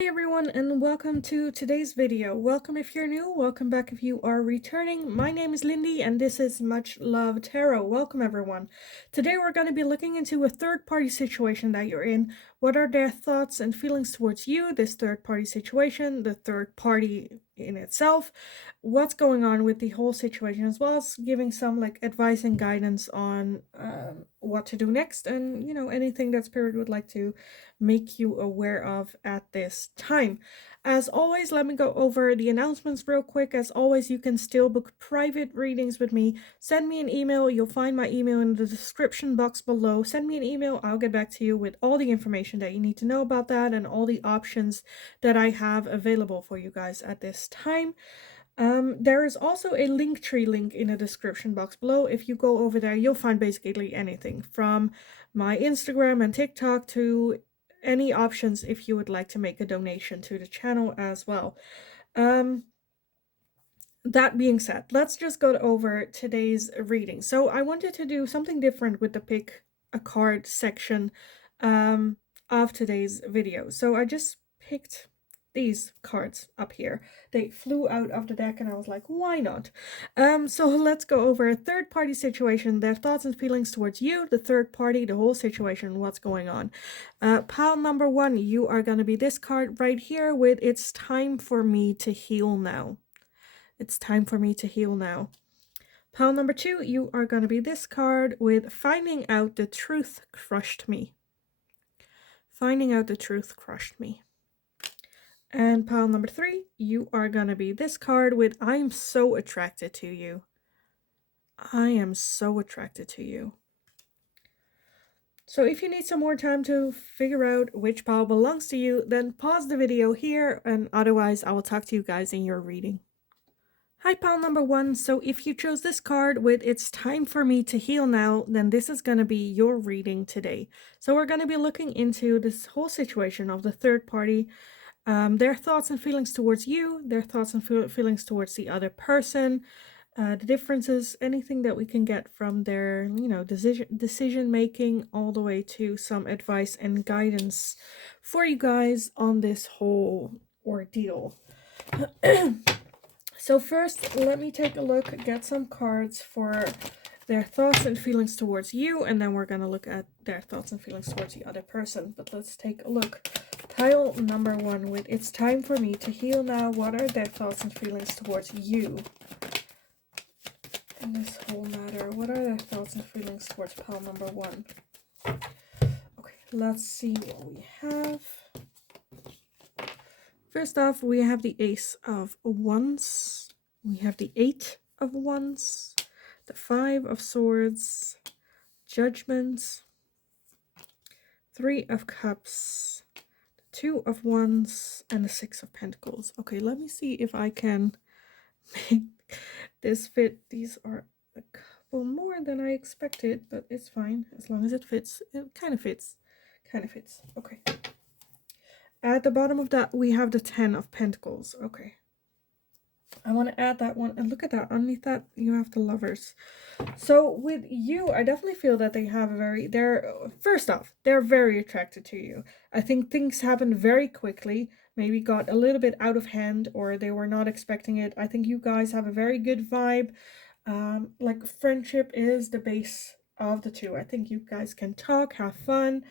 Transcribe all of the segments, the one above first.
Hey everyone, and welcome to today's video. Welcome if you're new, welcome back if you are returning. My name is Lindy and this is Much Love Tarot. Welcome everyone. Today we're going to be looking into a third-party situation that you're in. What are their thoughts and feelings towards you, this third-party situation, the third party in itself, what's going on with the whole situation, as well as giving some advice and guidance on what to do next, and anything that Spirit would like to make you aware of at this time. As always, let me go over the announcements real quick. As always, you can still book private readings with me. Send me an email. You'll find my email in the description box below. Send me an email. I'll get back to you with all the information that you need to know about that and all the options that I have available for you guys at this time. There is also a Linktree link in the description box below. If you go over there, you'll find basically anything from my Instagram and TikTok to any options if you would like to make a donation to the channel as well. That being said, let's just go over today's reading. So I wanted to do something different with the pick a card section of today's video. So I just picked these cards up here. They flew out of the deck and I was like, why not? So let's go over a third party situation, their thoughts and feelings towards you, the third party, the whole situation, what's going on. Pile number one, you are going to be this card right here with "It's time for me to heal now." It's time for me to heal now. Pile number two, you are going to be this card with "Finding out the truth crushed me." Finding out the truth crushed me. And pile number three, you are going to be this card with "I'm so attracted to you." I am so attracted to you. So if you need some more time to figure out which pile belongs to you, then pause the video here, and otherwise I will talk to you guys in your reading. Hi, pile number one. So if you chose this card with "It's time for me to heal now," then this is going to be your reading today. So we're going to be looking into this whole situation of the third party, their thoughts and feelings towards you, their thoughts and feelings towards the other person, the differences, anything that we can get from their, decision making, all the way to some advice and guidance for you guys on this whole ordeal. So first, let me take a look, get some cards for their thoughts and feelings towards you, and then we're going to look at their thoughts and feelings towards the other person. But let's take a look. Pile number one with "It's time for me to heal now." What are their thoughts and feelings towards you in this whole matter? What are their thoughts and feelings towards pile number one? Okay, let's see what we have. First off, we have the Ace of Wands, we have the Eight of Wands, the Five of Swords, Judgment, Three of Cups, the Two of Wands, and the Six of Pentacles. Okay, let me see if I can make this fit. These are a couple more than I expected, but it's fine as long as it fits. It kind of fits. Okay. At the bottom of that, we have the Ten of Pentacles. Okay. I want to add that one. And look at that. Underneath that, you have the Lovers. So with you, I definitely feel that they have first off, they're very attracted to you. I think things happened very quickly. Maybe got a little bit out of hand, or they were not expecting it. I think you guys have a very good vibe. Friendship is the base of the two. I think you guys can talk, have fun.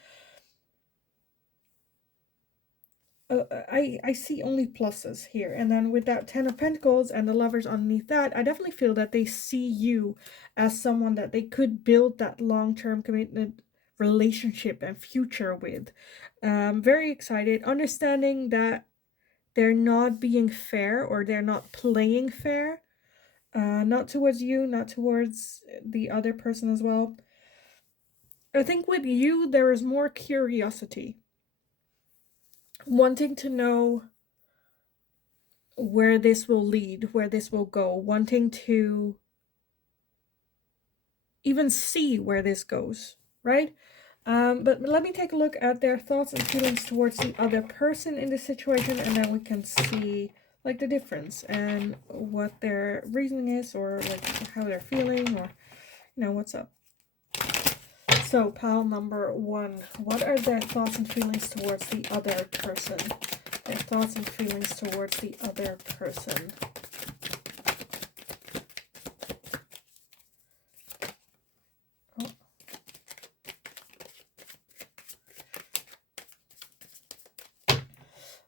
I see only pluses here. And then with that Ten of Pentacles and the Lovers underneath that, I definitely feel that they see you as someone that they could build that long-term commitment relationship and future with. Very excited, understanding that they're not being fair, or they're not playing fair. Not towards you, not towards the other person as well. I think with you, there is more curiosity. Wanting to know where this will lead, where this will go, wanting to even see where this goes, right? But let me take a look at their thoughts and feelings towards the other person in this situation, and then we can see the difference and what their reasoning is, or how they're feeling, or what's up. So pile number one, what are their thoughts and feelings towards the other person? Their thoughts and feelings towards the other person. Oh.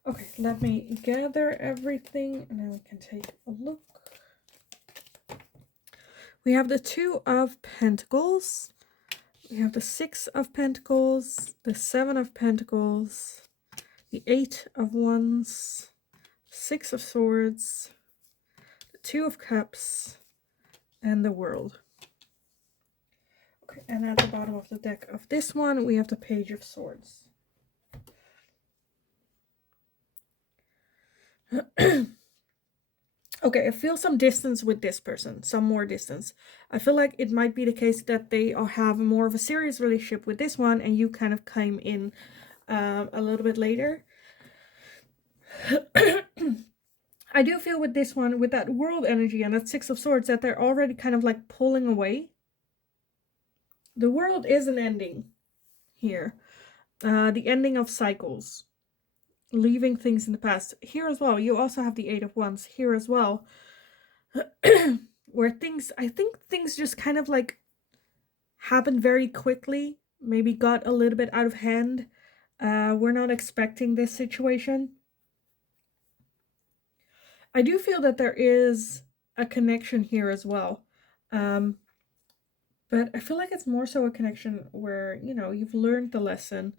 Okay, let me gather everything and then we can take a look. We have the Two of Pentacles. We have the Six of Pentacles, the Seven of Pentacles, the Eight of Wands, Six of Swords, the Two of Cups, and the World. Okay, and at the bottom of the deck of this one, we have the Page of Swords. Okay, I feel some distance with this person, some more distance. I feel like it might be the case that they have more of a serious relationship with this one and you kind of came in a little bit later. I do feel with this one, with that World energy and that Six of Swords, that they're already kind of like pulling away. The World is an ending here. The ending of cycles. Leaving things in the past. Here as well, you also have the Eight of Wands here as well. Where I think things just kind of like happened very quickly. Maybe got a little bit out of hand. We're not expecting this situation. I do feel that there is a connection here as well. But I feel like it's more so a connection where, you know, you've learned the lesson.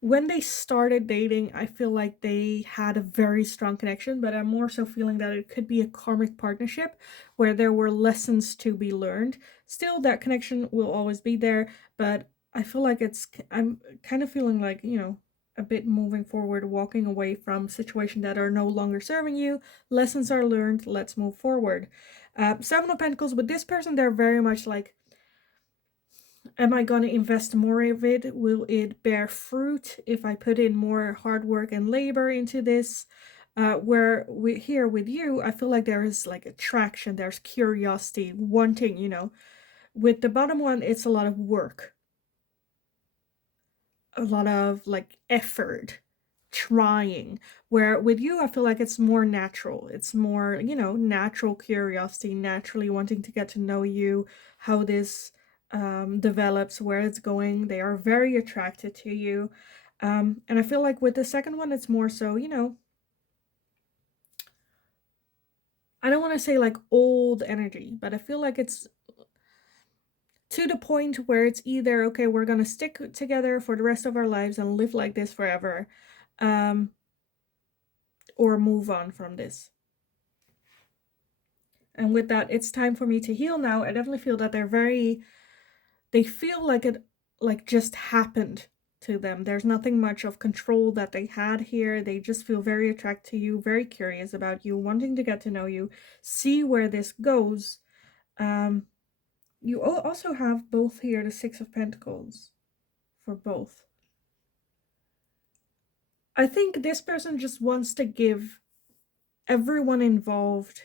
When they started dating, I feel like they had a very strong connection, but I'm more so feeling that it could be a karmic partnership where there were lessons to be learned. Still, that connection will always be there, but I feel like I'm kind of feeling like, you know, a bit moving forward, walking away from situations that are no longer serving you. Lessons are learned, let's move forward. Seven of Pentacles, with this person, they're very much like, am I going to invest more of it? Will it bear fruit if I put in more hard work and labor into this? Where here with you, I feel like there is like attraction, there's curiosity, wanting, you know. With the bottom one, it's a lot of work. A lot of like effort, trying. Where with you, I feel like it's more natural. It's more, you know, natural curiosity, naturally wanting to get to know you, how this develops, where it's going. They are very attracted to you. And I feel like with the second one, it's more so, you know, I don't want to say like old energy, but I feel like it's to the point where it's either, okay, we're going to stick together for the rest of our lives and live like this forever, or move on from this. And with that, it's time for me to heal now. I definitely feel that they feel like it like just happened to them. There's nothing much of control that they had here. They just feel very attracted to you, very curious about you, wanting to get to know you, see where this goes. You also have both here, the Six of Pentacles for both. I think this person just wants to give everyone involved,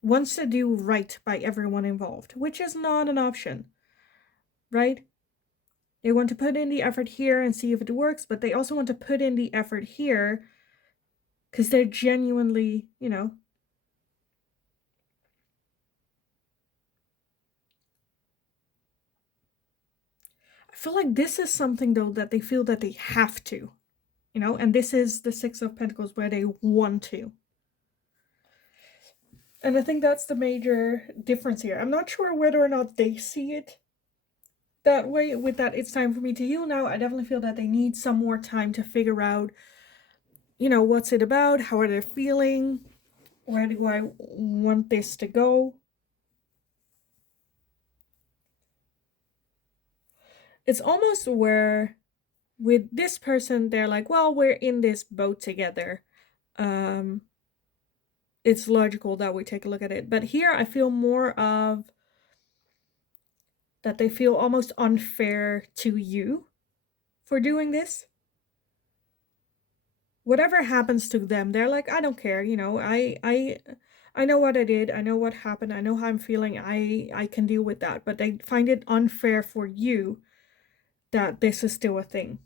wants to do right by everyone involved, which is not an option, right? They want to put in the effort here and see if it works, but they also want to put in the effort here because they're genuinely, you know, I feel like this is something though that they feel that they have to, you know, and this is the Six of Pentacles where they want to. And I think that's the major difference here. I'm not sure whether or not they see it that way. With that, it's time for me to heal now. I definitely feel that they need some more time to figure out, you know, what's it about? How are they feeling? Where do I want this to go? It's almost where with this person, they're like, well, we're in this boat together. It's logical that we take a look at it. But here I feel more of that they feel almost unfair to you for doing this. Whatever happens to them, they're like, I don't care, you know, I know what I did, I know what happened, I know how I'm feeling, I can deal with that. But they find it unfair for you that this is still a thing.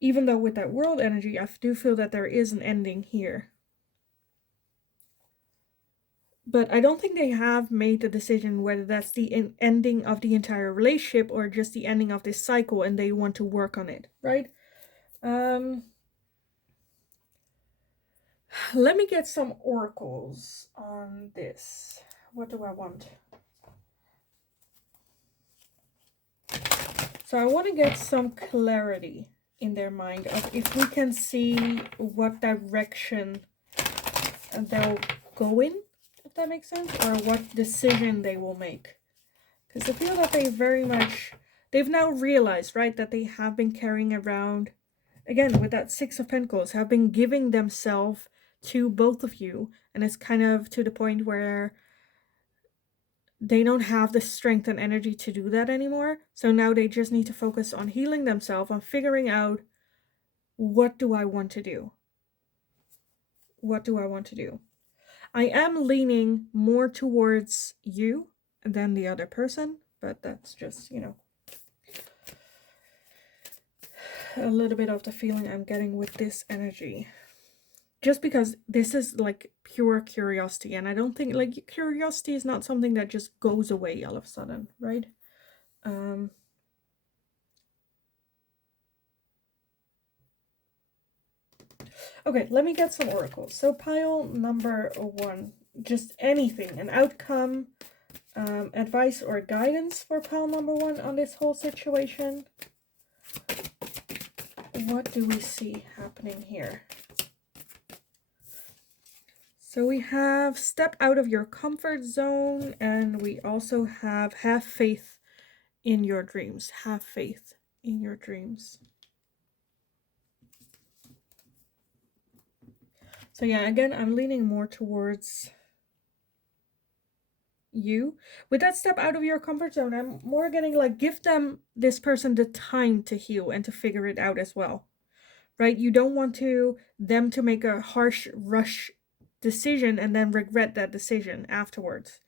Even though with that world energy, I do feel that there is an ending here. But I don't think they have made the decision whether that's the ending of the entire relationship or just the ending of this cycle, and they want to work on it, right? Let me get some oracles on this. What do I want? So I want to get some clarity in their mind of if we can see what direction they'll go in, if that makes sense, or what decision they will make. Because I feel that they've now realized, right, that they have been carrying around, again, with that Six of Pentacles, have been giving themselves to both of you. And it's kind of to the point where they don't have the strength and energy to do that anymore. So now they just need to focus on healing themselves, on figuring out, what do I want to do? What do I want to do? I am leaning more towards you than the other person, but that's just, a little bit of the feeling I'm getting with this energy. Just because this is like pure curiosity, and I don't think, like, curiosity is not something that just goes away all of a sudden, right? Okay, let me get some oracles. So pile number 1, just anything, an outcome, advice or guidance for pile number 1 on this whole situation. What do we see happening here? So we have step out of your comfort zone, and we also have faith in your dreams. Have faith in your dreams. So yeah, again, I'm leaning more towards you. With that step out of your comfort zone, I'm more getting like, give this person the time to heal and to figure it out as well, right? You don't want them to make a harsh rush decision and then regret that decision afterwards,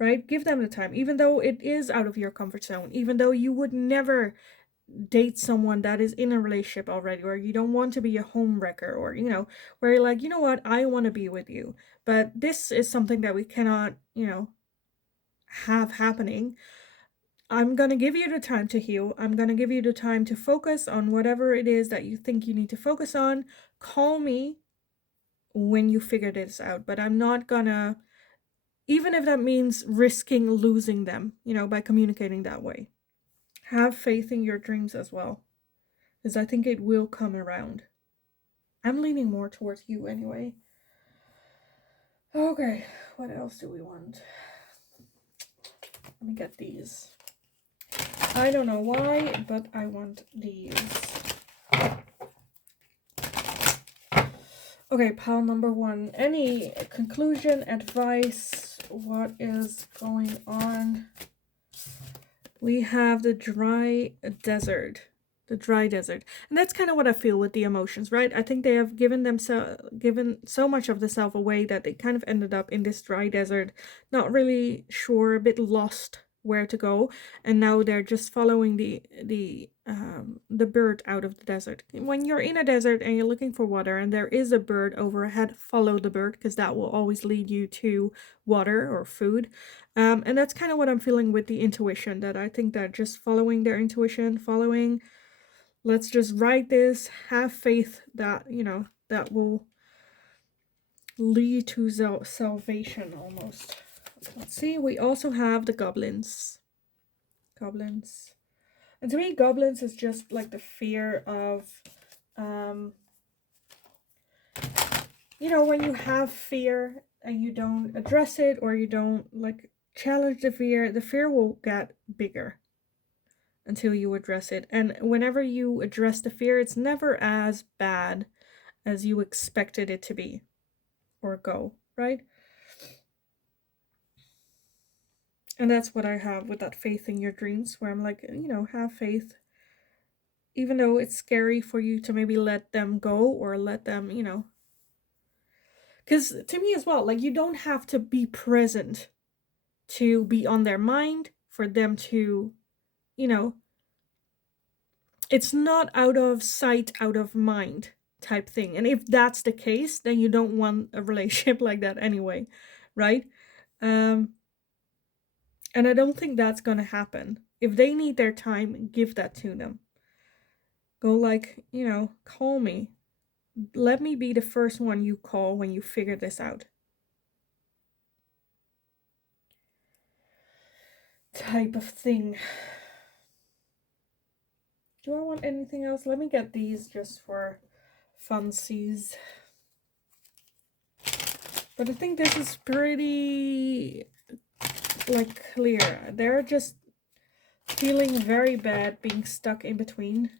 right? Give them the time, even though it is out of your comfort zone, even though you would never date someone that is in a relationship already, or you don't want to be a home wrecker, or where you're like, you know what, I want to be with you, but this is something that we cannot have happening. I'm gonna give you the time to heal. I'm gonna give you the time to focus on whatever it is that you think you need to focus on. Call me when you figure this out, but I'm not gonna, even if that means risking losing them, by communicating that way. Have faith in your dreams as well, because I think it will come around. I'm leaning more towards you anyway. Okay, what else do we want? Let me get these. I don't know why, but I want these. Okay, pile number 1. Any conclusion, advice? What is going on? We have the dry desert. The dry desert. And that's kind of what I feel with the emotions, right? I think they have given so much of the self away that they kind of ended up in this dry desert, not really sure, a bit lost where to go, and now they're just following the bird out of the desert. When you're in a desert and you're looking for water and there is a bird overhead, follow the bird, because that will always lead you to water or food. And that's kind of what I'm feeling with the intuition, that I think that just following their intuition, let's just write this, have faith that, that will lead to salvation almost. Let's see, we also have the goblins. And to me, goblins is just like the fear of, when you have fear and you don't address it, or you don't like challenge the fear will get bigger until you address it. And whenever you address the fear, it's never as bad as you expected it to be or go, right? And that's what I have with that faith in your dreams, where I'm like, have faith. Even though it's scary for you to maybe let them go, or let them, because to me as well, like, you don't have to be present to be on their mind for them to, it's not out of sight, out of mind type thing. And if that's the case, then you don't want a relationship like that anyway, right? And I don't think that's gonna happen. If they need their time, give that to them. Go like, call me. Let me be the first one you call when you figure this out. Type of thing. Do I want anything else? Let me get these just for funsies. But I think this is pretty, like, clear. They're just feeling very bad being stuck in between.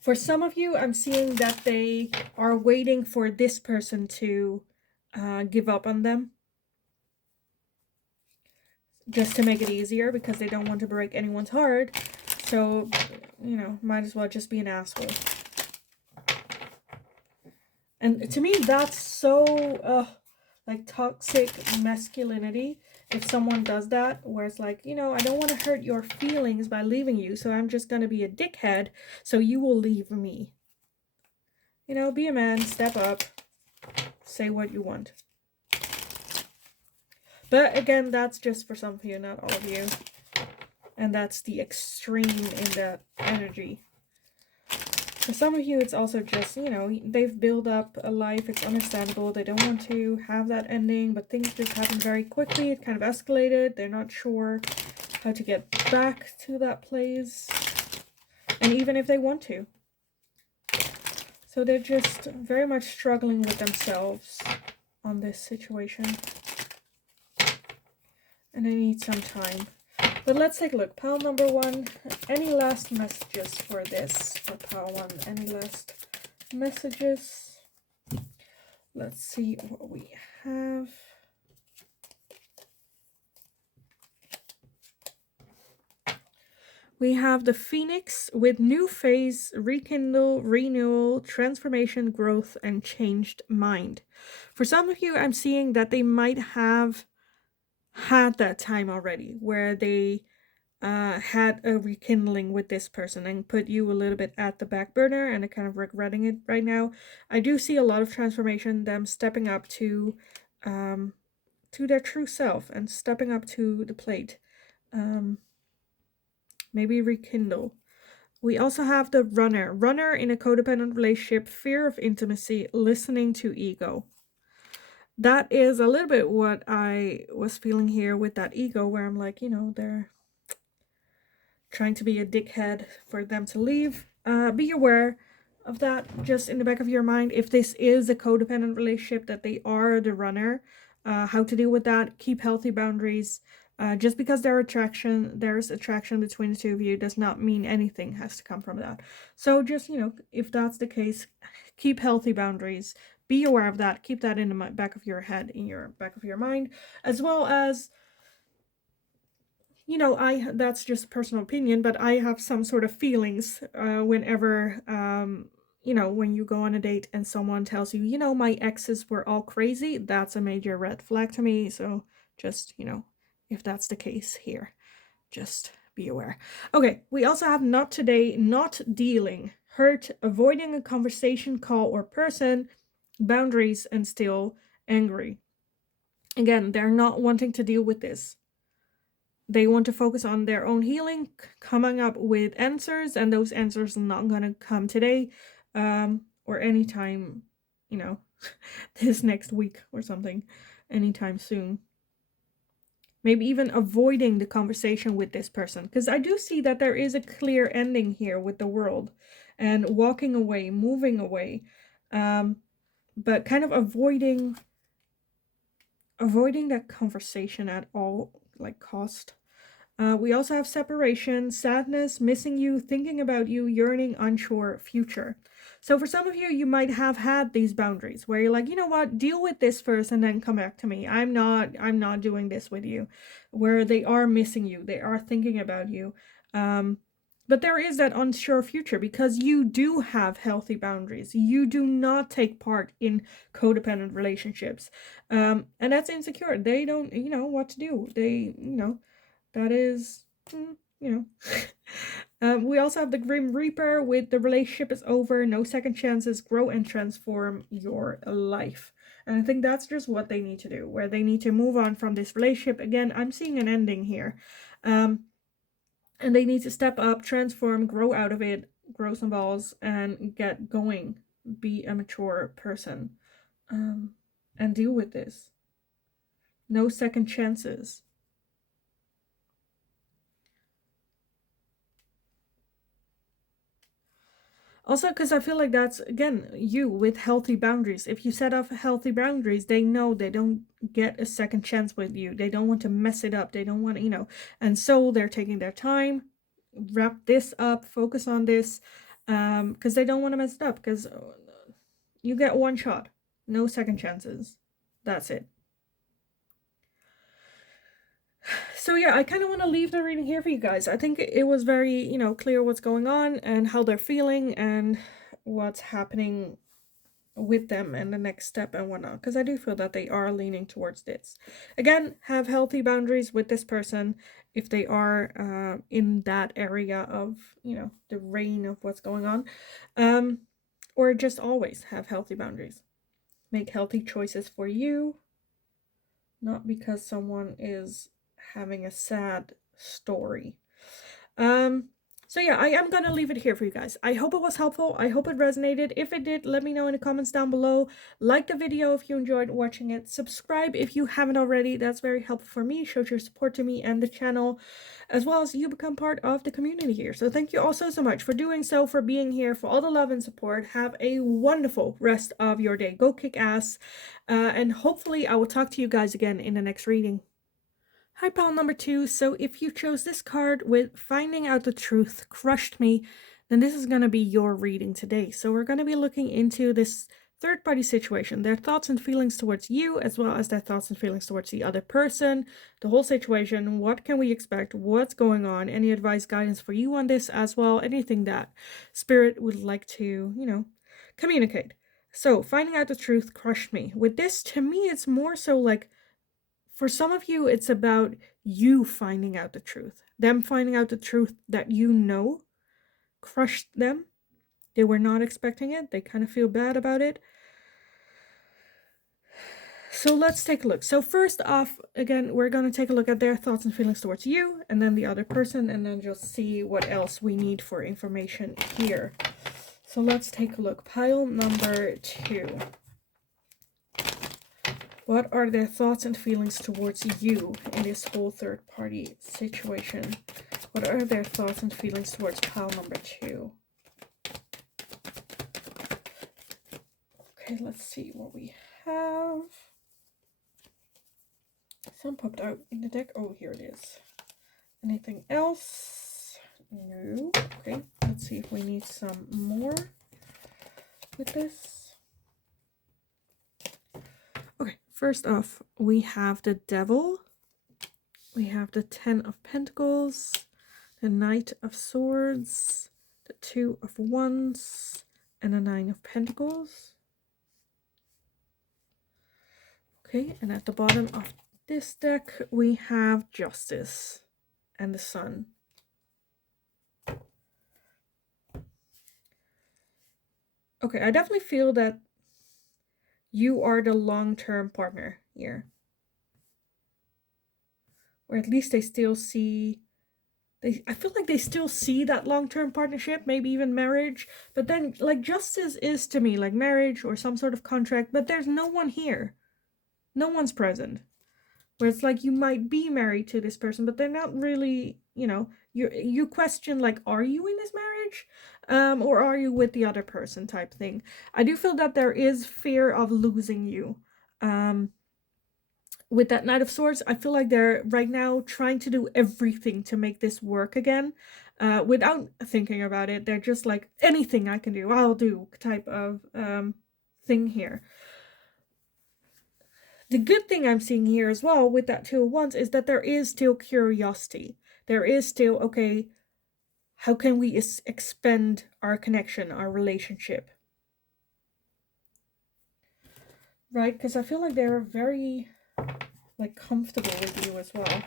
For some of you, I'm seeing that they are waiting for this person to give up on them. Just to make it easier, because they don't want to break anyone's heart. So, might as well just be an asshole. And to me, that's so, like, toxic masculinity. If someone does that, where it's like, I don't want to hurt your feelings by leaving you, so I'm just going to be a dickhead, so you will leave me. Be a man, step up, say what you want. But again, that's just for some of you, not all of you. And that's the extreme in that energy. For some of you, it's also just, they've built up a life. It's understandable. They don't want to have that ending, but things just happen very quickly. It kind of escalated. They're not sure how to get back to that place. And even if they want to. So they're just very much struggling with themselves on this situation. And they need some time. But let's take a look. Pile number 1. Any last messages for this? For pile 1. Any last messages? Let's see what we have. We have the Phoenix with new phase, rekindle, renewal, transformation, growth, and changed mind. For some of you, I'm seeing that they might have had that time already where they had a rekindling with this person and put you a little bit at the back burner and are kind of regretting it right now. I do see a lot of transformation, them stepping up to their true self and stepping up to the plate. Maybe rekindle. We also have the runner. Runner in a codependent relationship, fear of intimacy, listening to ego. That is a little bit what I was feeling here with that ego, where I'm like, they're trying to be a dickhead for them to leave. Be aware of that, just in the back of your mind. If this is a codependent relationship, that they are the runner, how to deal with that. Keep healthy boundaries. Just because there's attraction between the two of you does not mean anything has to come from that. So just, if that's the case, keep healthy boundaries. Be aware of that. Keep that in the back of your head, in your back of your mind, as well as, that's just personal opinion, but I have some sort of feelings whenever, when you go on a date and someone tells you, my exes were all crazy, that's a major red flag to me. So just, if that's the case here, just be aware. Okay, we also have not today, not dealing, hurt, avoiding a conversation, call, or person, boundaries, and still angry. Again, they're not wanting to deal with this. They want to focus on their own healing, coming up with answers, and those answers are not going to come today or anytime, this next week or something, anytime soon. Maybe even avoiding the conversation with this person, because I do see that there is a clear ending here with the world and walking away, moving away, but kind of avoiding that conversation at all, like, cost. We also have separation, sadness, missing you, thinking about you, yearning, unsure, future. So for some of you, you might have had these boundaries where you're like, you know what, deal with this first and then come back to me. I'm not doing this with you. Where they are missing you, they are thinking about you. But there is that unsure future because you do have healthy boundaries. You do not take part in codependent relationships. And that's insecure. They don't, what to do. That is, you know. We also have the Grim Reaper with the relationship is over, no second chances, grow and transform your life. And I think that's just what they need to do, where they need to move on from this relationship. Again, I'm seeing an ending here. And they need to step up, transform, grow out of it, grow some balls, and get going. Be a mature person. And deal with this. No second chances. Also, because I feel like that's, again, you with healthy boundaries. If you set up healthy boundaries, they know they don't get a second chance with you. They don't want to mess it up. They don't want to, and so they're taking their time, wrap this up, focus on this, because they don't want to mess it up, because you get one shot, no second chances. That's it. So yeah, I kind of want to leave the reading here for you guys. I think it was very, clear what's going on and how they're feeling and what's happening with them and the next step and whatnot, because I do feel that they are leaning towards this. Again, have healthy boundaries with this person if they are in that area of, the reign of what's going on, or just always have healthy boundaries. Make healthy choices for you, not because someone is having a sad story. So yeah, I am gonna leave it here for you guys. I hope it was helpful. I hope it resonated. If it did, let me know in the comments down below. Like the video if you enjoyed watching it. Subscribe if you haven't already. That's very helpful for me. Shows your support to me and the channel, as well as you become part of the community here. So thank you all so much for doing so, for being here, for all the love and support. Have a wonderful rest of your day. Go kick ass. And hopefully I will talk to you guys again in the next reading. Hi, pal number 2. So if you chose this card with Finding Out the Truth Crushed Me, then this is going to be your reading today. So we're going to be looking into this third-party situation, their thoughts and feelings towards you, as well as their thoughts and feelings towards the other person, the whole situation, what can we expect, what's going on, any advice, guidance for you on this as well, anything that Spirit would like to, communicate. So, Finding Out the Truth crushed me. With this, to me, it's more so like, for some of you, it's about you finding out the truth. Them finding out the truth that crushed them. They were not expecting it. They kind of feel bad about it. So let's take a look. So first off, again, we're going to take a look at their thoughts and feelings towards you, and then the other person, and then just see what else we need for information here. So let's take a look. Pile number 2. What are their thoughts and feelings towards you in this whole third-party situation? What are their thoughts and feelings towards pile number 2? Okay, let's see what we have. Some popped out in the deck. Oh, here it is. Anything else? No. Okay, let's see if we need some more with this. Okay, first off, we have the Devil. We have the 10 of Pentacles, the Knight of Swords, the 2 of Wands, and the 9 of Pentacles. Okay, and at the bottom of this deck, we have Justice and the Sun. Okay, I definitely feel that you are the long-term partner here. Or at least they still see... I feel like they still see that long-term partnership, maybe even marriage. But then, like, justice is to me like marriage or some sort of contract, but there's no one here. No one's present. Where it's like you might be married to this person, but they're not really, you question, like, are you in this marriage? Or are you with the other person type thing. I do feel that there is fear of losing you. With that Knight of Swords, I feel like they're right now trying to do everything to make this work again. Without thinking about it, they're just like, anything I can do, I'll do type of thing here. The good thing I'm seeing here as well with that 2 of Wands is that there is still curiosity. There is still, okay, how can we expand our connection, our relationship? Right? Because I feel like they're very like comfortable with you as well.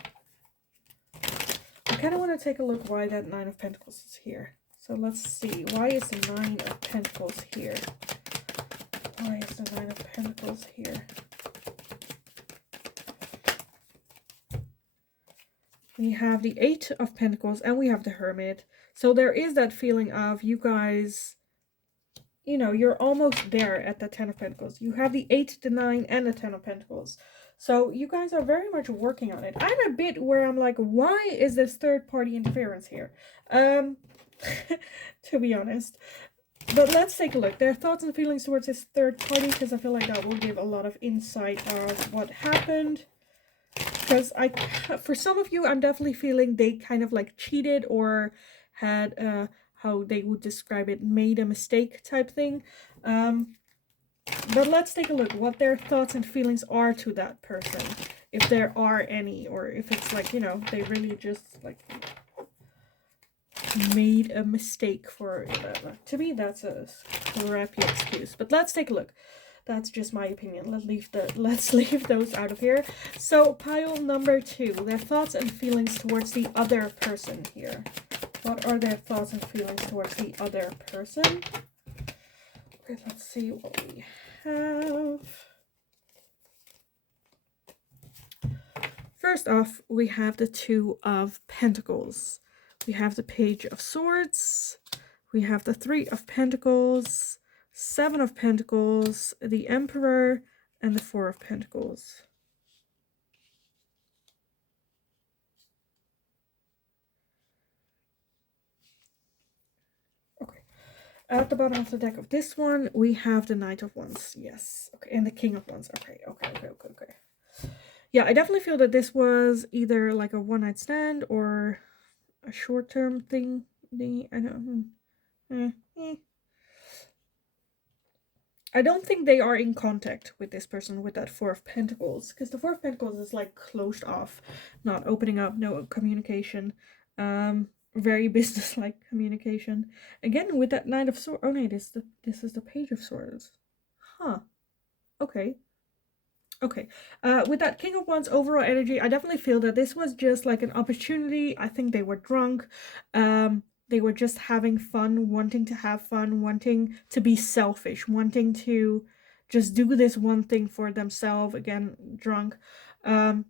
I kind of want to take a look why that Nine of Pentacles is here. So let's see. Why is the Nine of Pentacles here? Why is the Nine of Pentacles here? We have the Eight of Pentacles and we have the Hermit. So there is that feeling of you guys, you know, you're almost there at the Ten of Pentacles. You have the 8, the 9, and the 10 of Pentacles. So you guys are very much working on it. I'm a bit where I'm like, why is this third party interference here? To be honest. But let's take a look. Their thoughts and feelings towards this third party, because I feel like that will give a lot of insight of what happened. Because for some of you, I'm definitely feeling they kind of like cheated or had, how they would describe it, made a mistake type thing. But let's take a look what their thoughts and feelings are to that person. If there are any, or if it's like, you know, they really just like made a mistake for whatever. To me, that's a crappy excuse. But let's take a look. That's just my opinion. Let's leave those out of here. So pile number 2, their thoughts and feelings towards the other person here. What are their thoughts and feelings towards the other person? Okay, let's see what we have. First off, we have the Two of Pentacles. We have the Page of Swords. We have the Three of Pentacles, Seven of Pentacles, the Emperor, and the Four of Pentacles. Okay. At the bottom of the deck of this one, we have the Knight of Wands. Yes. Okay. And the King of Wands. Okay. Yeah, I definitely feel that this was either like a one-night stand or a short-term thing. I don't know. I don't think they are in contact with this person with that Four of Pentacles, because the Four of Pentacles is like closed off, not opening up, no communication, very business-like communication. Again, with that Knight of Swords. Oh no, this is the Page of Swords. Huh. Okay. Okay, with that King of Wands overall energy, I definitely feel that this was just like an opportunity. I think they were drunk. They were just having fun, wanting to have fun, wanting to be selfish, wanting to just do this one thing for themselves. Again, drunk. For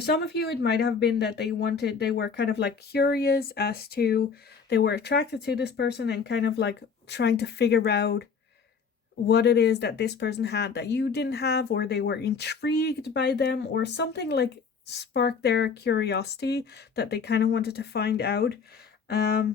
some of you, it might have been that they were kind of like curious as to, they were attracted to this person and kind of like trying to figure out what it is that this person had that you didn't have, or they were intrigued by them, or something like sparked their curiosity that they kind of wanted to find out. I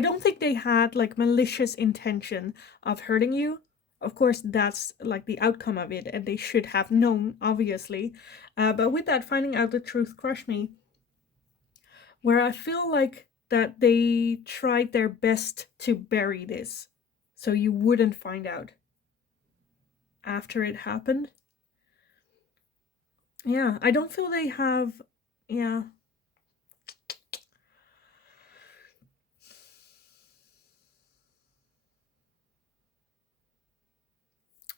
don't think they had like malicious intention of hurting you. Of course, that's like the outcome of it, and they should have known, obviously. But with that, finding out the truth crushed me. Where I feel like that they tried their best to bury this, so you wouldn't find out after it happened. Yeah, I don't feel they have, yeah.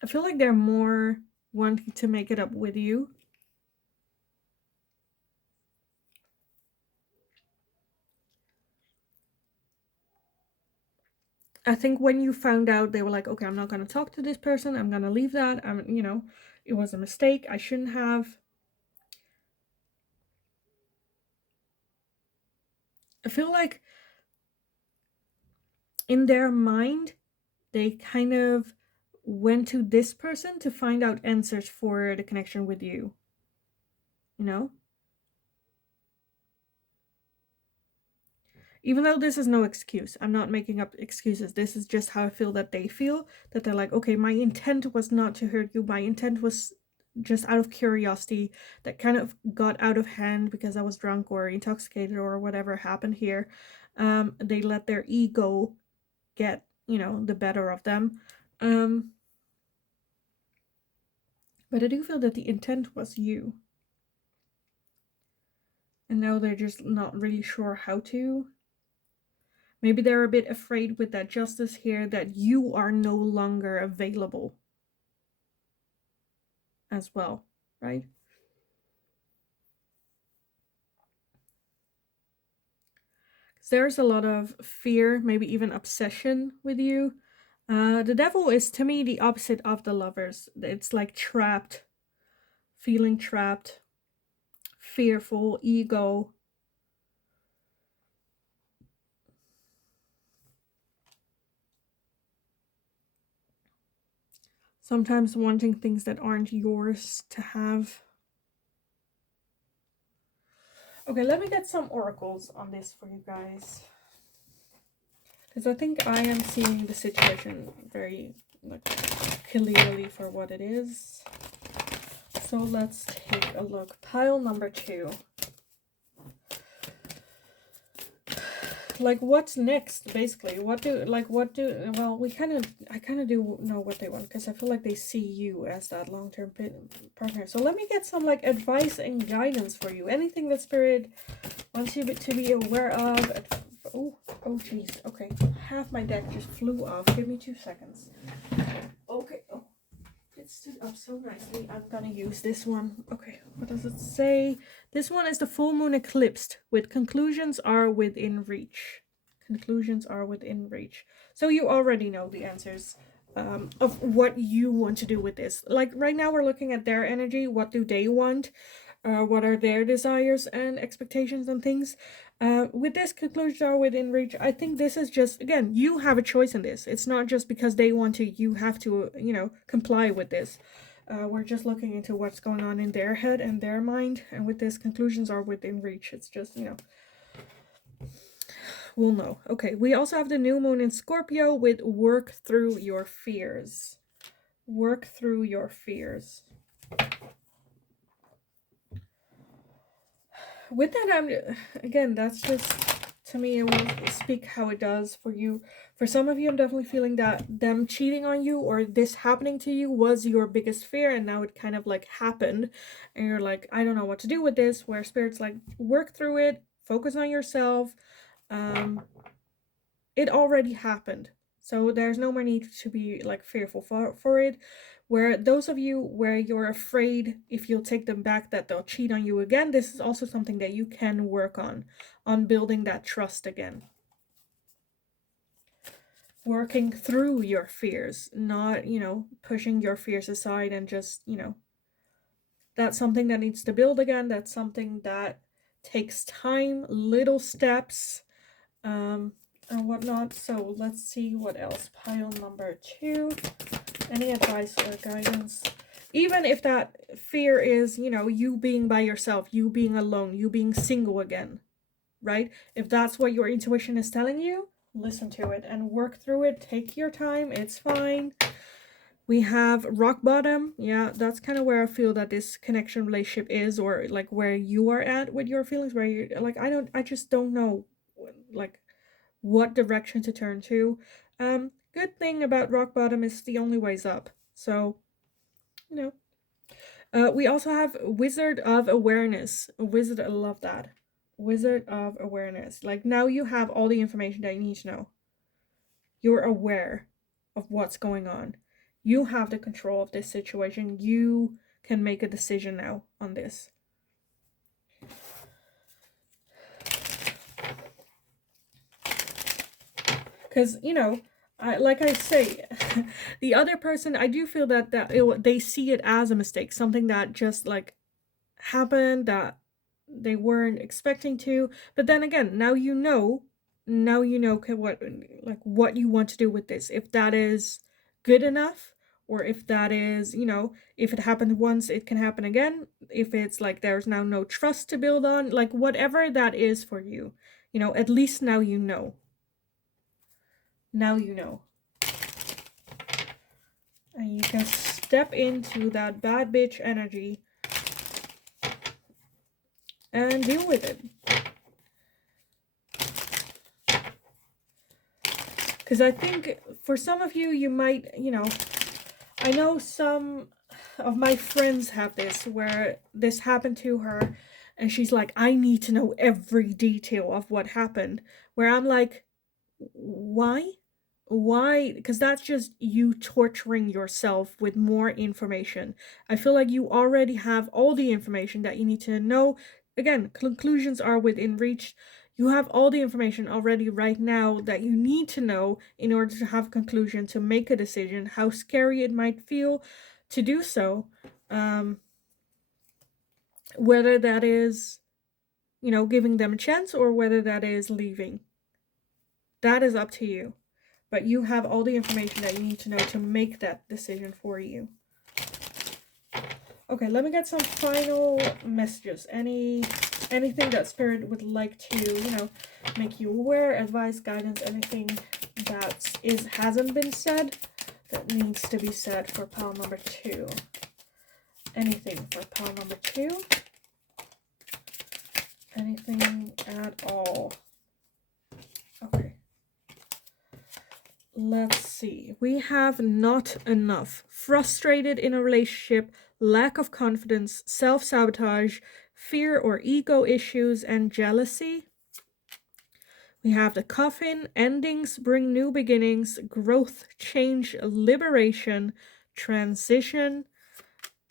I feel like they're more wanting to make it up with you. I think when you found out, they were like, okay, I'm not going to talk to this person. I'm going to leave that. You know, it was a mistake. I shouldn't have. I feel like in their mind, they kind of went to this person to find out answers for the connection with you. You know? Even though this is no excuse, I'm not making up excuses. This is just how I feel that they feel. That they're like, okay, my intent was not to hurt you. My intent was just out of curiosity that kind of got out of hand because I was drunk or intoxicated or whatever happened here. They let their ego get you know, the better of them. But I do feel that the intent was you. And now they're just not really sure how to. Maybe they're a bit afraid with that justice here that you are no longer available as well, right? There's a lot of fear, maybe even obsession with you. The devil is, to me, the opposite of the lovers. It's like trapped, feeling trapped, fearful, ego. Sometimes wanting things that aren't yours to have. Okay, let me get some oracles on this for you guys. Because I think I am seeing the situation very like clearly for what it is. So let's take a look. Pile number 2. Like, what's next, basically? Well, I kind of do know what they want, because I feel like they see you as that long-term partner. So let me get some, like, advice and guidance for you. Anything that Spirit wants you to be aware of. Oh, jeez. Okay. Half my deck just flew off. Give me 2 seconds. Okay. Oh, it stood up so nicely. I'm gonna use this one. Okay, what does it say? This one is the full moon eclipsed, with conclusions are within reach. Conclusions are within reach. So you already know the answers of what you want to do with this. Like right now we're looking at their energy. What do they want? What are their desires and expectations and things? With this, conclusions are within reach. I think this is just, again, you have a choice in this. It's not just because they want to, you have to, you know, comply with this. We're just looking into what's going on in their head and their mind. And with this, conclusions are within reach. It's just, you know, we'll know. Okay, we also have the new moon in Scorpio with work through your fears. Work through your fears. With that, again, that's just, to me, it will speak how it does for you. For some of you, I'm definitely feeling that them cheating on you or this happening to you was your biggest fear, and now it kind of like happened, and you're like, I don't know what to do with this, where Spirit's like, work through it, focus on yourself. It already happened, so there's no more need to be like fearful for it. Where those of you where you're afraid if you'll take them back that they'll cheat on you again, this is also something that you can work on building that trust again. Working through your fears, not, you know, pushing your fears aside and just, you know, that's something that needs to build again. That's something that takes time, little steps, and whatnot. So let's see what else. Pile number 2. Any advice or guidance? Even if that fear is, you know, you being by yourself, you being alone, you being single again, right? If that's what your intuition is telling you, listen to it and work through it. Take your time. It's fine. We have rock bottom. Yeah, that's kind of where I feel that this connection relationship is, or like where you are at with your feelings, where you're like, I just don't know, like, what direction to turn to. Good thing about rock bottom is the only way's up. So, you know. We also have Wizard of Awareness. Wizard, I love that. Wizard of Awareness. Like, now you have all the information that you need to know. You're aware of what's going on. You have the control of this situation. You can make a decision now on this. Because, you know, like I say, the other person, I do feel that they see it as a mistake, something that just like happened that they weren't expecting to. But then again, now you know what you want to do with this. If that is good enough, or if that is, you know, if it happened once, it can happen again. If it's like there's now no trust to build on, like whatever that is for you, you know, at least now you know. Now you know. And you can step into that bad bitch energy and deal with it. Because I think for some of you, you might, you know, I know some of my friends have this where this happened to her and she's like, I need to know every detail of what happened. Where I'm like, why? Why? Because that's just you torturing yourself with more information. I feel like you already have all the information that you need to know. Again, conclusions are within reach. You have all the information already right now that you need to know in order to have a conclusion, to make a decision, how scary it might feel to do so. Whether that is, you know, giving them a chance or whether that is leaving. That is up to you. But you have all the information that you need to know to make that decision for you. Okay, let me get some final messages. Anything that Spirit would like to, you know, make you aware, advice, guidance, anything that hasn't been said that needs to be said for pile number 2. Anything for pile number 2? Anything at all? Okay. Let's see. We have not enough. Frustrated in a relationship, lack of confidence, self-sabotage, fear or ego issues, and jealousy. We have the coffin, endings bring new beginnings, growth, change, liberation, transition.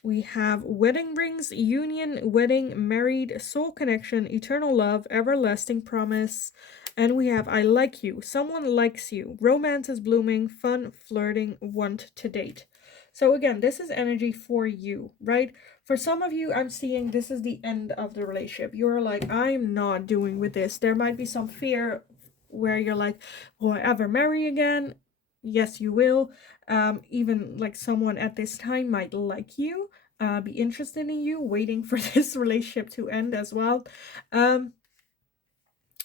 We have wedding rings, union, wedding, married, soul connection, eternal love, everlasting promise. And we have I like you, someone likes you, romance is blooming, fun, flirting, want to date. So again, this is energy for you, right? For some of you, I'm seeing this is the end of the relationship. You're like, I'm not doing with this. There might be some fear where you're like, will I ever marry again? Yes, you will. Even like someone at this time might like you, be interested in you, waiting for this relationship to end as well.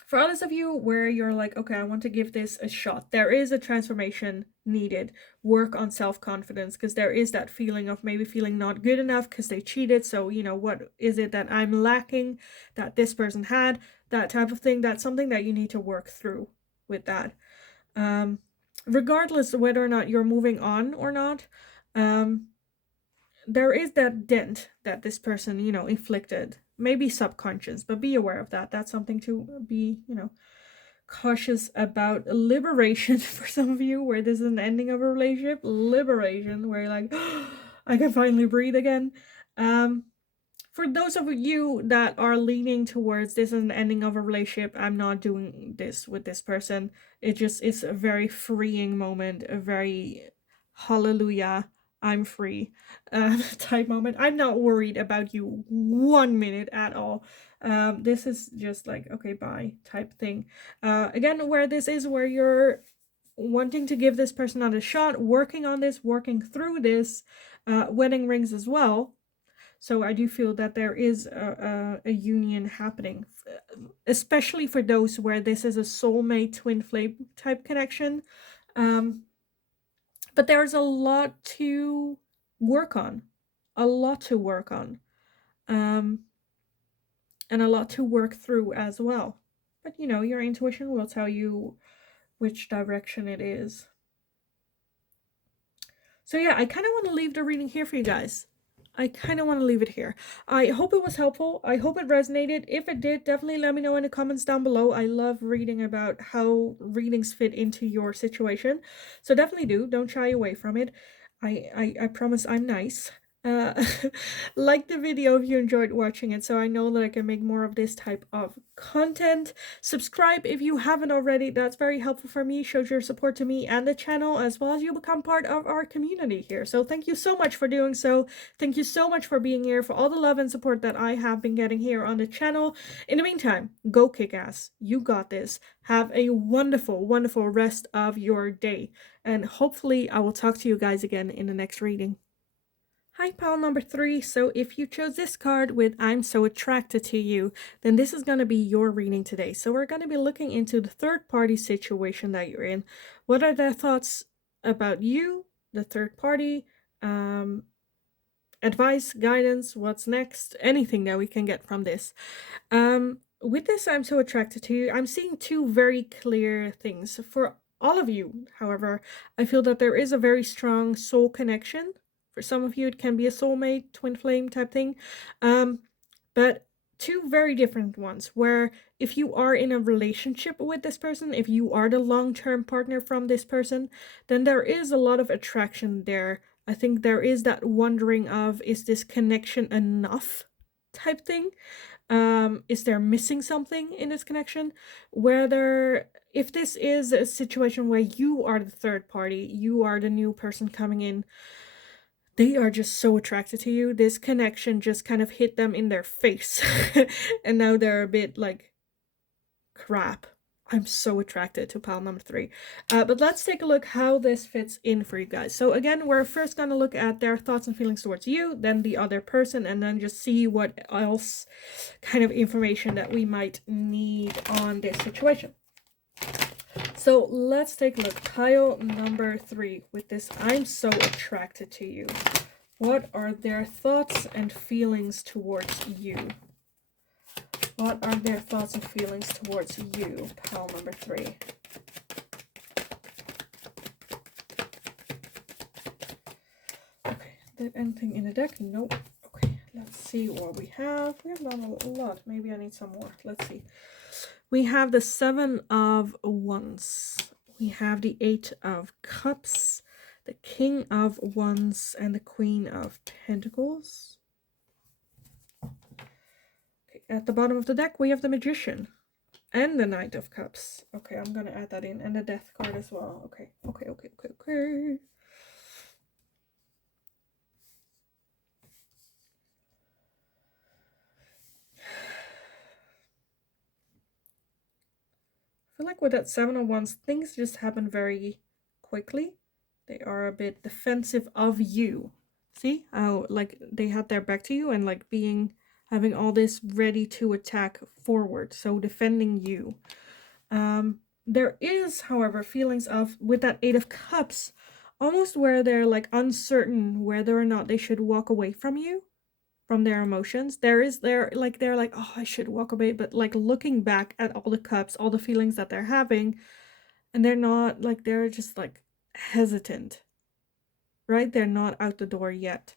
For others of you where you're like, okay, I want to give this a shot, there is a transformation needed. Work on self-confidence, because there is that feeling of maybe feeling not good enough because they cheated. So, you know, what is it that I'm lacking that this person had? That type of thing. That's something that you need to work through with that. Regardless of whether or not you're moving on or not, there is that dent that this person, you know, inflicted. Maybe subconscious, but be aware of that. That's something to be, you know, cautious about. Liberation for some of you, where this is an ending of a relationship. Liberation, where you're like, oh, I can finally breathe again. For those of you that are leaning towards this is an ending of a relationship, I'm not doing this with this person. It's a very freeing moment, a very hallelujah, I'm free type moment. I'm not worried about you 1 minute at all. This is just like, okay, bye type thing. Again, where this is where you're wanting to give this person another shot, working on this, working through this, wedding rings as well. So I do feel that there is a union happening, especially for those where this is a soulmate twin flame type connection. But there's a lot to work on, a lot to work on, and a lot to work through as well. But you know, your intuition will tell you which direction it is. So yeah, I kind of want to leave the reading here for you guys. I kind of want to leave it here. I hope it was helpful. I hope it resonated. If it did, definitely let me know in the comments down below. I love reading about how readings fit into your situation. So definitely do. Don't shy away from it. I promise I'm nice. Like the video if you enjoyed watching it, so I know that I can make more of this type of content. Subscribe if you haven't already. That's very helpful for me, shows your support to me and the channel, as well as you become part of our community here. So thank you so much for doing so. Thank you so much for being here, for all the love and support that I have been getting here on the channel. In the meantime, go kick ass. You got this. Have a wonderful, wonderful rest of your day. And hopefully I will talk to you guys again in the next reading. Hi, pile number 3. So if you chose this card with I'm so attracted to you, then this is going to be your reading today. So we're going to be looking into the third party situation that you're in. What are their thoughts about you, the third party, advice, guidance, what's next, anything that we can get from this. With this I'm so attracted to you, I'm seeing two very clear things. For all of you, however, I feel that there is a very strong soul connection. For some of you, it can be a soulmate, twin flame type thing. But two very different ones, where if you are in a relationship with this person, if you are the long-term partner from this person, then there is a lot of attraction there. I think there is that wondering of, is this connection enough type thing? Is there missing something in this connection? Whether, if this is a situation where you are the third party, you are the new person coming in, they are just so attracted to you. This connection just kind of hit them in their face. And now they're a bit like, crap, I'm so attracted to pile number 3. But let's take a look how this fits in for you guys. So again, we're first going to look at their thoughts and feelings towards you, then the other person, and then just see what else kind of information that we might need on this situation. So let's take a look. Pile number 3 with this, I'm so attracted to you. What are their thoughts and feelings towards you? What are their thoughts and feelings towards you? Pile number 3. Okay, did anything in the deck? Nope. Okay, let's see what we have. We have not a lot. Maybe I need some more. Let's see. We have the 7 of Wands. We have the 8 of Cups, the King of Wands, and the Queen of Pentacles. Okay, at the bottom of the deck, we have the Magician and the Knight of Cups. Okay, I'm going to add that in. And the Death card as well. Okay. I feel like with that 7 of Wands, things just happen very quickly. They are a bit defensive of you. See how like they had their back to you and like having all this ready to attack forward, so defending you. There is, however, feelings of, with that 8 of Cups, almost where they're like uncertain whether or not they should walk away from you, from their emotions. They're like, oh, I should walk away, but like looking back at all the cups, all the feelings that they're having, and they're not like, they're just like hesitant, right? They're not out the door yet.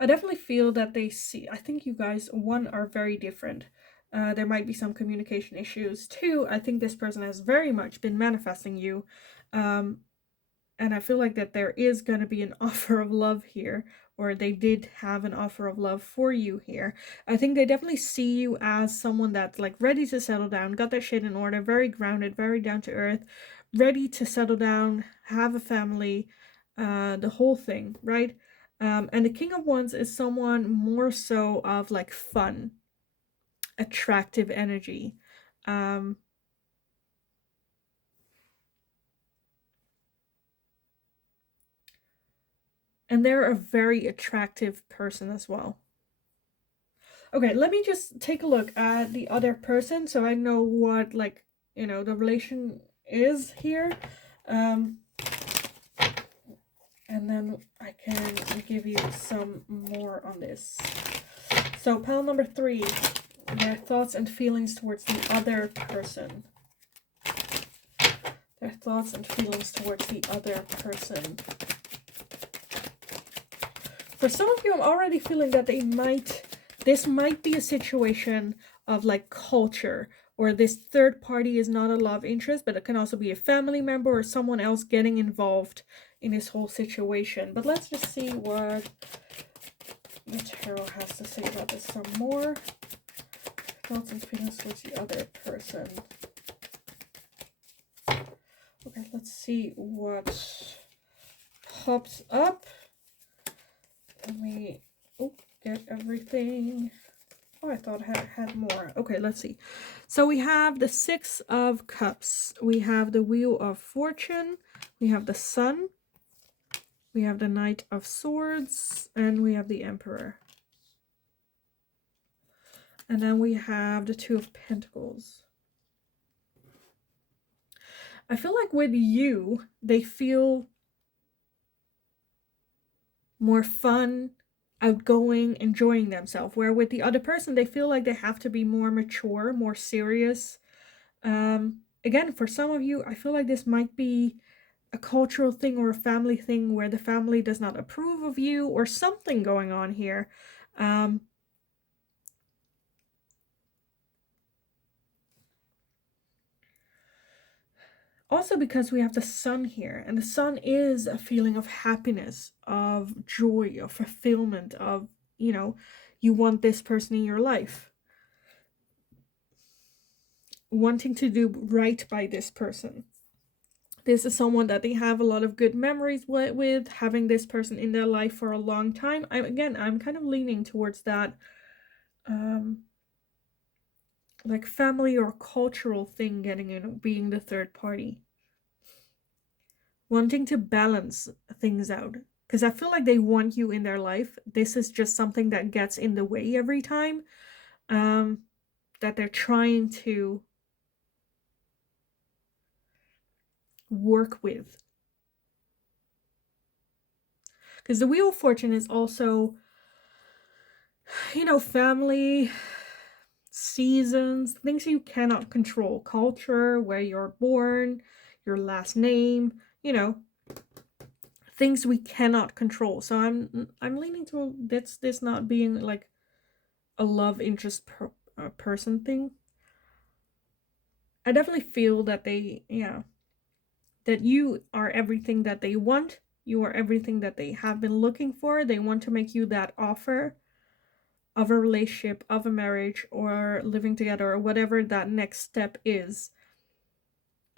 I definitely feel that they see, I think you guys, 1, are very different. There might be some communication issues. 2, I think this person has very much been manifesting you. And I feel like that there is going to be an offer of love here, or they did have an offer of love for you here. I think they definitely see you as someone that's like ready to settle down, got their shit in order, very grounded, very down to earth, ready to settle down, have a family, the whole thing, right? And the King of Wands is someone more so of like fun, attractive energy. And they're a very attractive person as well. Okay, let me just take a look at the other person so I know what, like, you know, the relation is here. And then I can give you some more on this. So, pile number 3, their thoughts and feelings towards the other person. Their thoughts and feelings towards the other person. For some of you, I'm already feeling that this might be a situation of like culture, or this third party is not a love interest, but it can also be a family member or someone else getting involved in this whole situation. But let's just see what the tarot has to say about this some more. Thoughts and feelings towards the other person. Okay, let's see what pops up. Let me get everything. Oh, I thought I had more. Okay, let's see. So we have the 6 of Cups. We have the Wheel of Fortune. We have the Sun. We have the Knight of Swords. And we have the Emperor. And then we have the 2 of Pentacles. I feel like with you, they feel more fun, outgoing, enjoying themselves, where with the other person they feel like they have to be more mature, more serious, Again, for some of you, I feel like this might be a cultural thing or a family thing where the family does not approve of you or something going on here. Also because we have the sun here, and the sun is a feeling of happiness, of joy, of fulfillment, of, you want this person in your life, wanting to do right by this person. This is someone that they have a lot of good memories with, having this person in their life for a long time. I'm kind of leaning towards that like family or cultural thing getting in, being the third party. Wanting to balance things out. Because I feel like they want you in their life. This is just something that gets in the way every time. That they're trying to work with. Because the Wheel of Fortune is also, family, seasons, things you cannot control. Culture, where you're born, your last name, things we cannot control. So I'm leaning to this not being like a love interest person thing. I definitely feel that that you are everything that they want. You are everything that they have been looking for. They want to make you that offer of a relationship, of a marriage, or living together, or whatever that next step is.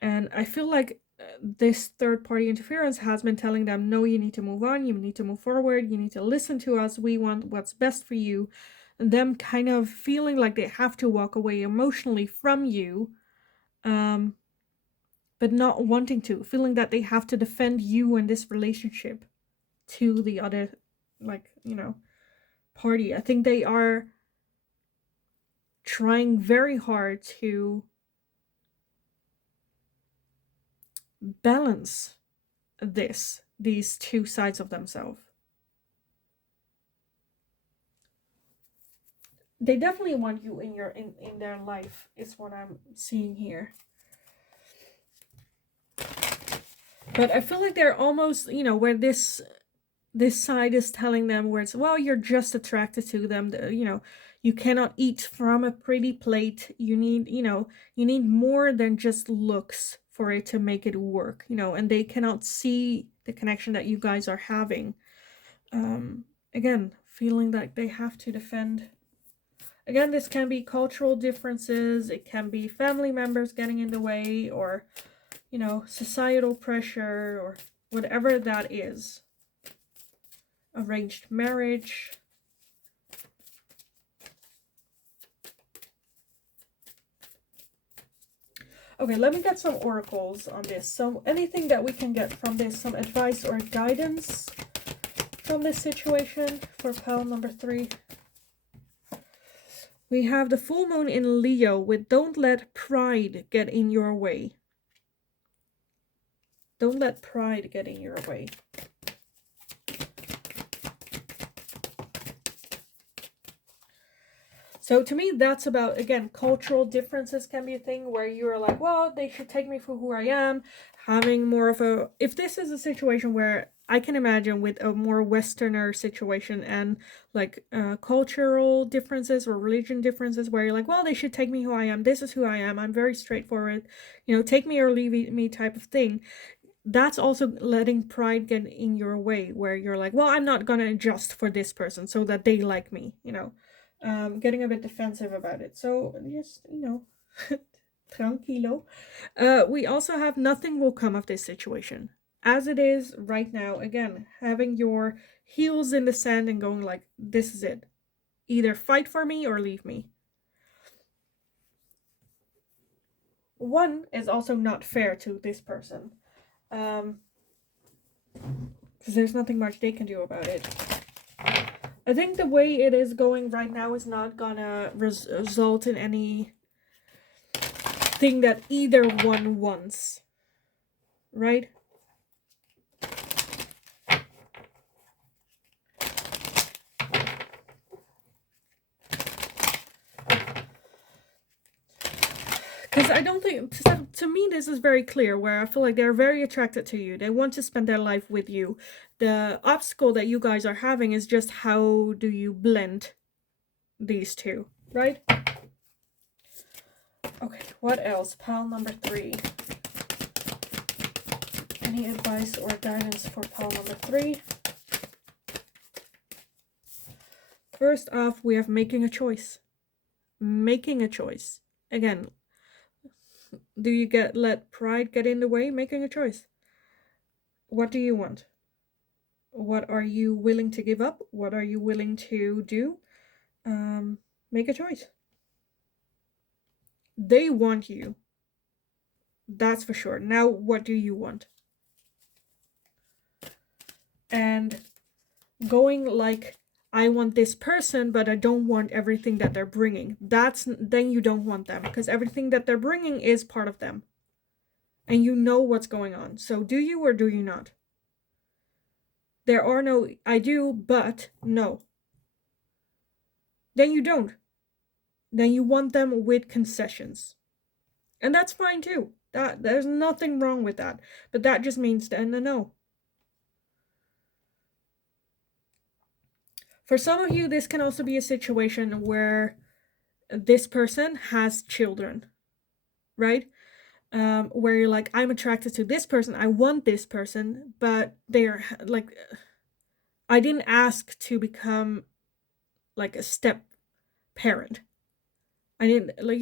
And I feel like this third party interference has been telling them, no, you need to move on, you need to move forward, you need to listen to us, we want what's best for you. And them kind of feeling like they have to walk away emotionally from you, but not wanting to, feeling that they have to defend you and this relationship to the other, party. I think they are trying very hard to balance these two sides of themselves. They definitely want you in their life, is what I'm seeing here. But I feel like they're almost, where this side is telling them, where it's, well, you're just attracted to them, you cannot eat from a pretty plate. You need more than just looks for it to make it work, and they cannot see the connection that you guys are having. Again, feeling like they have to defend. Again, this can be cultural differences, it can be family members getting in the way, or, societal pressure, or whatever that is. Arranged marriage. Okay, let me get some oracles on this. So anything that we can get from this, some advice or guidance from this situation for pile number 3. We have the full moon in Leo with don't let pride get in your way. Don't let pride get in your way. So to me, that's about, again, cultural differences can be a thing where you're like, well, they should take me for who I am. Having more of a, if this is a situation where I can imagine with a more Westerner situation and like cultural differences or religion differences where you're like, well, they should take me who I am. This is who I am. I'm very straightforward. Take me or leave me type of thing. That's also letting pride get in your way where you're like, well, I'm not going to adjust for this person so that they like me, getting a bit defensive about it. So just, tranquilo. We also have nothing will come of this situation. As it is right now, again, having your heels in the sand and going like, this is it. Either fight for me or leave me. 1 is also not fair to this person. Because there's nothing much they can do about it. I think the way it is going right now is not gonna result in any thing that either one wants. Right? Because I don't think, to me, this is very clear, where I feel like they're very attracted to you. They want to spend their life with you. The obstacle that you guys are having is just how do you blend these two, right? Okay, what else? Pile number 3. Any advice or guidance for pile number 3? First off, we have making a choice. Making a choice. Again, do you let pride get in the way? Making a choice. What do you want? What are you willing to give up? What are you willing to do? Make a choice. They want you. That's for sure. Now, what do you want? And going like, I want this person, but I don't want everything that they're bringing. Then you don't want them, because everything that they're bringing is part of them. And you know what's going on. So do you or do you not? There are no I do, but no. Then you don't. Then you want them with concessions. And that's fine too. There's nothing wrong with that. But that just means then a no. For some of you, this can also be a situation where this person has children, right? Where you're like, I'm attracted to this person, I want this person, but they're like, I didn't ask to become like a step parent. I didn't, like,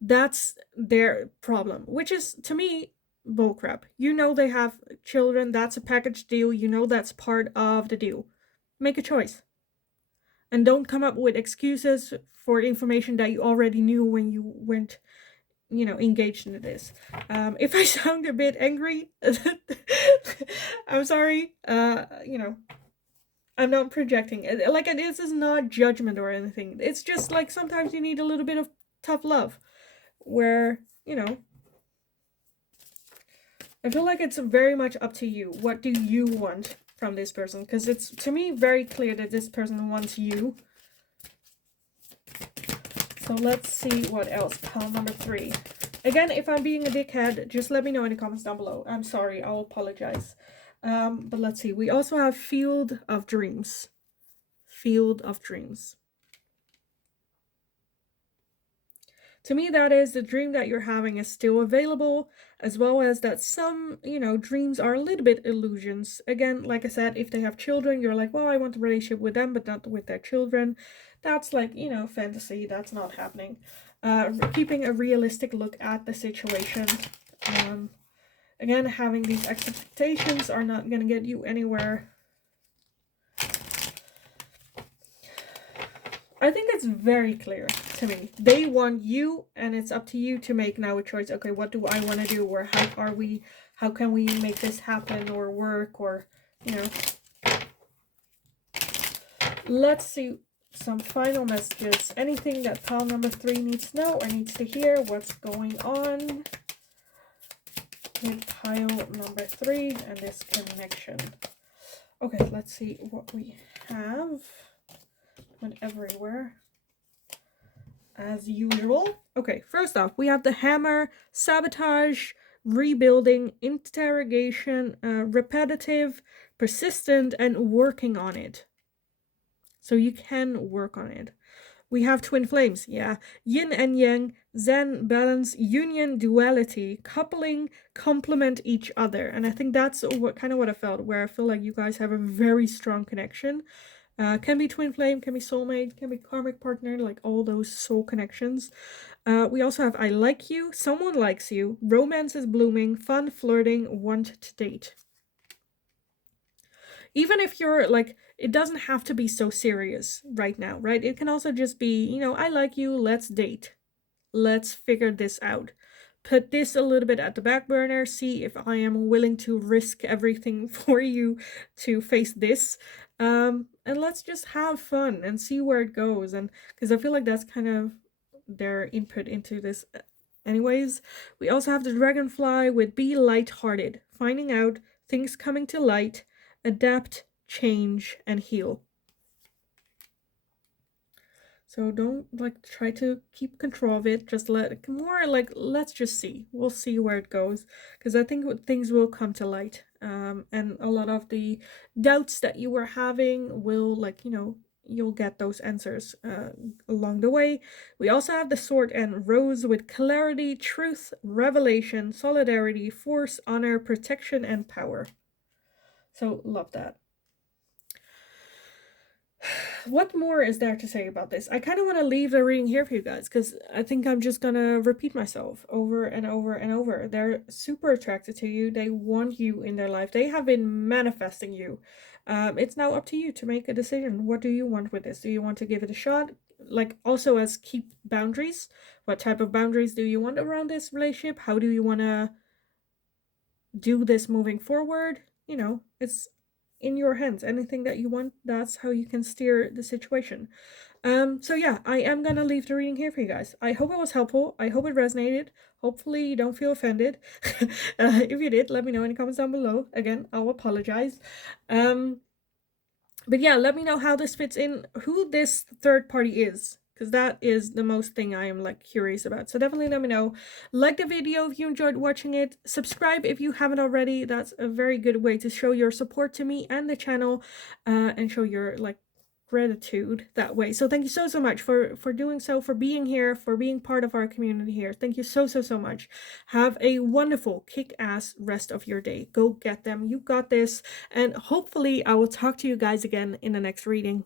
that's their problem, which is, to me, bullcrap. You know they have children, that's a package deal, you know that's part of the deal. Make a choice. And don't come up with excuses for information that you already knew when you went, engaged into this. If I sound a bit angry, I'm sorry. I'm not projecting. Like, this is not judgment or anything. It's just like sometimes you need a little bit of tough love, where, I feel like it's very much up to you. What do you want from this person? Because it's, to me, very clear that this person wants you. So let's see what else. Pile number 3. Again, if I'm being a dickhead, just let me know in the comments down below. I'm sorry, I'll apologize. But let's see. We also have Field of Dreams. Field of Dreams. To me, that is the dream that you're having is still available, as well as that some, dreams are a little bit illusions. Again, like I said, if they have children, you're like, well, I want a relationship with them, but not with their children. That's like, fantasy. That's not happening. Keeping a realistic look at the situation. Again, having these expectations are not going to get you anywhere. I think it's very clear to me. They want you, and it's up to you to make now a choice. Okay, what do I want to do? Or how can we make this happen or work, or, Let's see some final messages. Anything that pile number 3 needs to know or needs to hear. What's going on with pile number 3 and this connection. Okay, let's see what we have. Went everywhere as usual. Okay, first off, we have the hammer, sabotage, rebuilding, interrogation, repetitive, persistent, and working on it. So you can work on it. We have twin flames, yeah. Yin and yang, zen, balance, union, duality, coupling, complement each other. And I think that's what I felt, where I feel like you guys have a very strong connection. Can be twin flame, can be soulmate, can be karmic partner, like all those soul connections. We also have I like you, someone likes you, romance is blooming, fun, flirting, want to date. Even if you're like, it doesn't have to be so serious right now, right? It can also just be, I like you, let's date. Let's figure this out. Put this a little bit at the back burner, see if I am willing to risk everything for you to face this. And let's just have fun and see where it goes. And because I feel like that's kind of their input into this anyways. We also have the dragonfly with be lighthearted, finding out, things coming to light, adapt, change, and heal. So don't like try to keep control of it. Just let more like let's just see. We'll see where it goes, because I think things will come to light. And a lot of the doubts that you were having will, like, you'll get those answers along the way. We also have the sword and rose with clarity, truth, revelation, solidarity, force, honor, protection, and power. So love that. What more is there to say about this? I kind of want to leave the reading here for you guys, because I think I'm just gonna repeat myself over and over and over. They're super attracted to you. They want you in their life. They have been manifesting you. It's now up to you to make a decision. What do you want with this? Do you want to give it a shot? Like, also as keep boundaries. What type of boundaries do you want around this relationship? How do you want to do this moving forward? It's in your hands. Anything that you want, that's how you can steer the situation. So yeah, I am gonna leave the reading here for you guys. I hope it was helpful. I hope it resonated. Hopefully you don't feel offended. If you did, let me know in the comments down below. Again, I'll apologize. But yeah, let me know how this fits in, who this third party is, because that is the most thing I am like curious about. So definitely let me know. Like the video if you enjoyed watching it. Subscribe if you haven't already. That's a very good way to show your support to me and the channel, and show your like gratitude that way. So thank you so much for doing so, for being here, for being part of our community here. Thank you so much. Have a wonderful kick-ass rest of your day. Go get them. You got this. And hopefully I will talk to you guys again in the next reading.